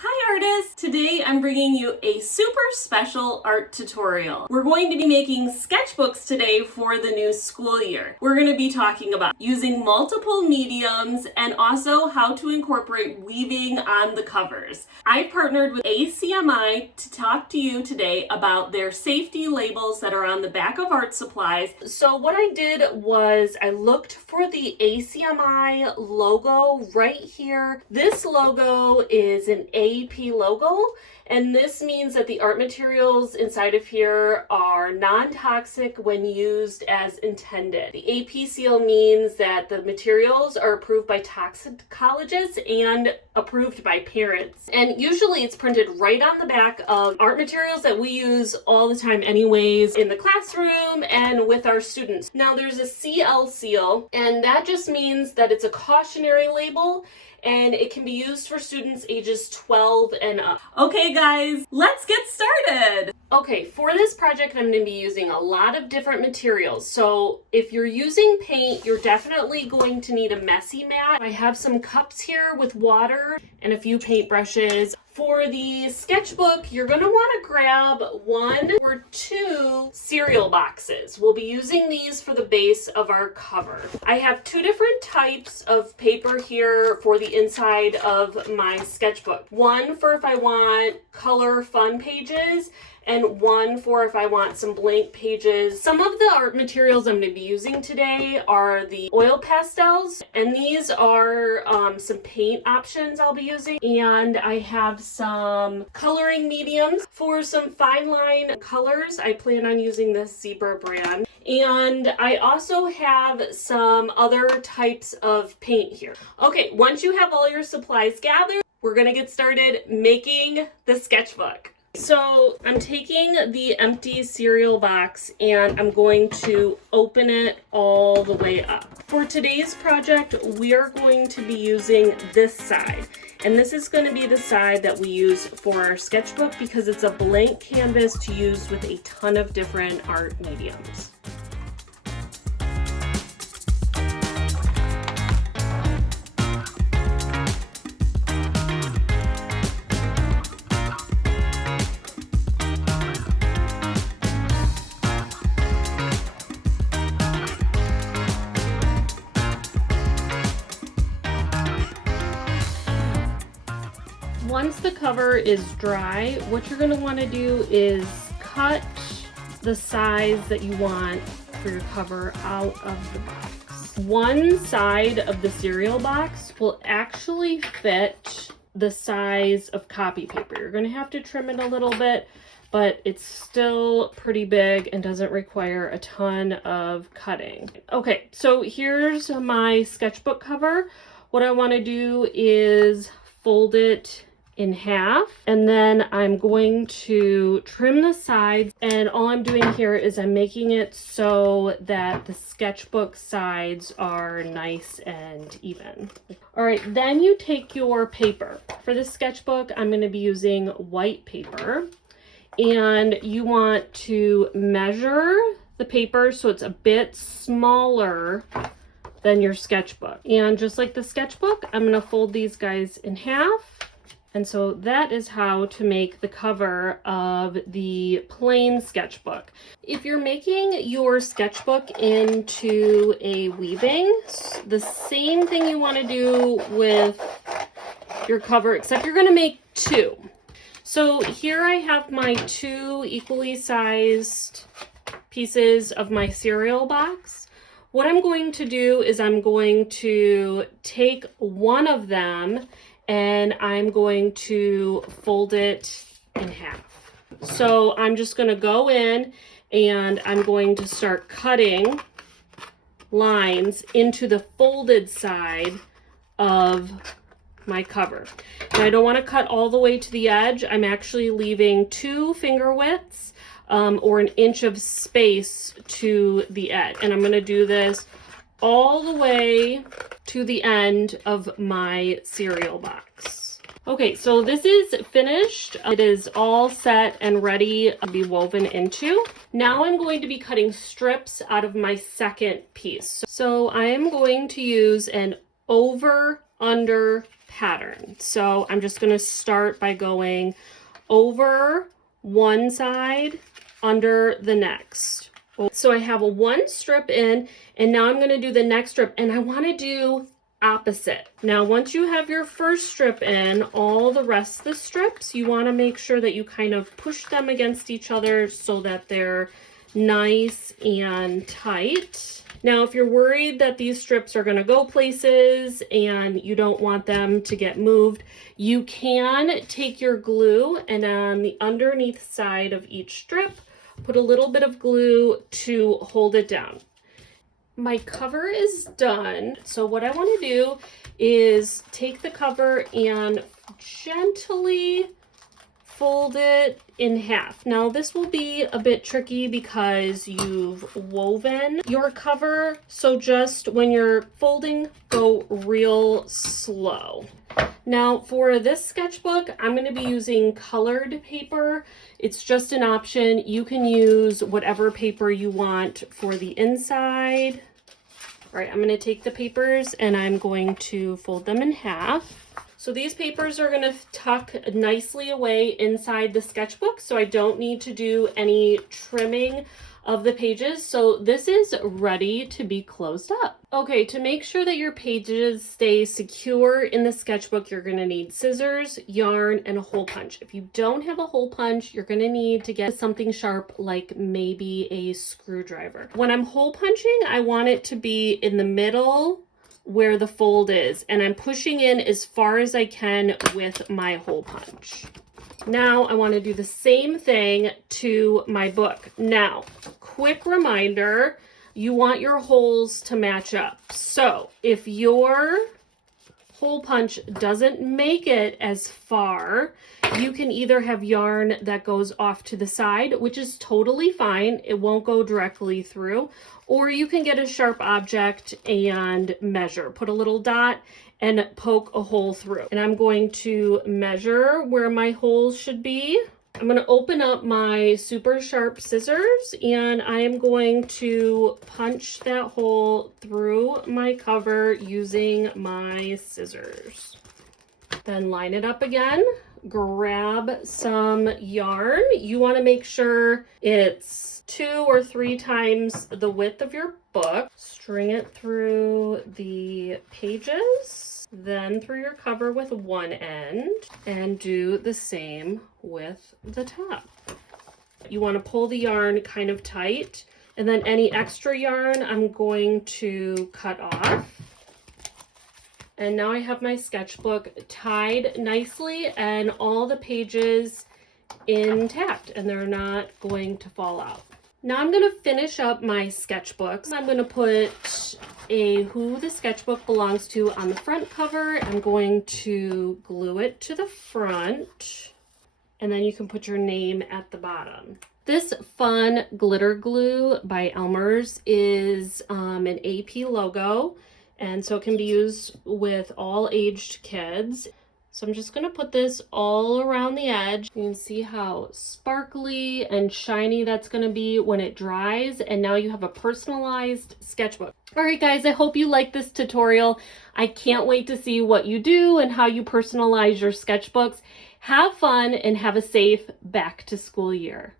Hi artists! Today I'm bringing you a super special art tutorial. We're going to be making sketchbooks today for the new school year. We're going to be talking about using multiple mediums and also how to incorporate weaving on the covers. I've partnered with ACMI to talk to you today about their safety labels that are on the back of art supplies. So what I did was I looked for the ACMI logo right here. This logo is an AP logo, and this means that the art materials inside of here are non-toxic when used as intended. The AP seal means that the materials are approved by toxicologists and approved by parents. And usually it's printed right on the back of art materials that we use all the time anyways in the classroom and with our students. Now there's a CL seal, and that just means that it's a cautionary label and it can be used for students ages 12 and up. Okay guys, let's get started! Okay, for this project I'm going to be using a lot of different materials. So if you're using paint, you're definitely going to need a messy mat. I have some cups here with water and a few paintbrushes. For the sketchbook, you're going to want to grab 1 or 2 cereal boxes. We'll be using these for the base of our cover. I have 2 different types of paper here for the inside of my sketchbook. One for if I want color fun pages, and one for if I want some blank pages. Some of the art materials I'm going to be using today are the oil pastels, and these are some paint options I'll be using. And I have some coloring mediums. For some fine line colors, I plan on using this Zebra brand. And I also have some other types of paint here. Okay, once you have all your supplies gathered, we're going to get started making the sketchbook. So I'm taking the empty cereal box and I'm going to open it all the way up. For today's project, we are going to be using this side. And this is going to be the side that we use for our sketchbook because it's a blank canvas to use with a ton of different art mediums. Once the cover is dry, what you're going to want to do is cut the size that you want for your cover out of the box. One side of the cereal box will actually fit the size of copy paper. You're going to have to trim it a little bit, but it's still pretty big and doesn't require a ton of cutting. Okay, so here's my sketchbook cover. What I want to do is fold it in half, and then I'm going to trim the sides, and all I'm doing here is I'm making it so that the sketchbook sides are nice and even. All right, then you take your paper. For the sketchbook, I'm going to be using white paper, and you want to measure the paper so it's a bit smaller than your sketchbook. And just like the sketchbook, I'm going to fold these guys in half. And so that is how to make the cover of the plain sketchbook. If you're making your sketchbook into a weaving, the same thing you want to do with your cover, except you're going to make 2. So here I have my 2 equally sized pieces of my cereal box. What I'm going to do is I'm going to take one of them and I'm going to fold it in half. So I'm just going to go in and I'm going to start cutting lines into the folded side of my cover. And I don't want to cut all the way to the edge. I'm actually leaving 2 finger widths or 1 inch of space to the edge. And I'm going to do this all the way to the end of my cereal box. Okay, so this is finished. It is all set and ready to be woven into. Now I'm going to be cutting strips out of my second piece. So I am going to use an over, under, pattern. So I'm just going to start by going over one side, under the next. So I have a one strip in, and now I'm going to do the next strip, and I want to do opposite. Now, once you have your first strip in, all the rest of the strips, you want to make sure that you kind of push them against each other so that they're nice and tight. Now, if you're worried that these strips are going to go places and you don't want them to get moved, you can take your glue and on the underneath side of each strip, put a little bit of glue to hold it down. My cover is done. So what I want to do is take the cover and gently fold it in half. Now this will be a bit tricky because you've woven your cover. So just when you're folding, go real slow. Now for this sketchbook, I'm going to be using colored paper. It's just an option. You can use whatever paper you want for the inside. All right, I'm going to take the papers and I'm going to fold them in half. So these papers are going to tuck nicely away inside the sketchbook, so I don't need to do any trimming of the pages. So this is ready to be closed up. Okay, to make sure that your pages stay secure in the sketchbook, you're going to need scissors, yarn, and a hole punch. If you don't have a hole punch, you're going to need to get something sharp like maybe a screwdriver. When I'm hole punching, I want it to be in the middle where the fold is, and I'm pushing in as far as I can with my hole punch. Now I want to do the same thing to my book. Now, quick reminder, you want your holes to match up. So if your hole punch doesn't make it as far, you can either have yarn that goes off to the side, which is totally fine. It won't go directly through. Or you can get a sharp object and measure. Put a little dot and poke a hole through. And I'm going to measure where my holes should be. I'm going to open up my super sharp scissors and I am going to punch that hole through my cover using my scissors. Then line it up again. Grab some yarn. You want to make sure it's 2 or 3 times the width of your book. String it through the pages, then through your cover with one end, and do the same with the top. You want to pull the yarn kind of tight, and then any extra yarn I'm going to cut off. And now I have my sketchbook tied nicely and all the pages intact, and they're not going to fall out. Now I'm going to finish up my sketchbook. I'm going to put who the sketchbook belongs to on the front cover. I'm going to glue it to the front, and then you can put your name at the bottom. This fun glitter glue by Elmer's is an AP logo, and so it can be used with all aged kids. So I'm just going to put this all around the edge. You can see how sparkly and shiny that's going to be when it dries. And now you have a personalized sketchbook. All right, guys, I hope you like this tutorial. I can't wait to see what you do and how you personalize your sketchbooks. Have fun and have a safe back to school year.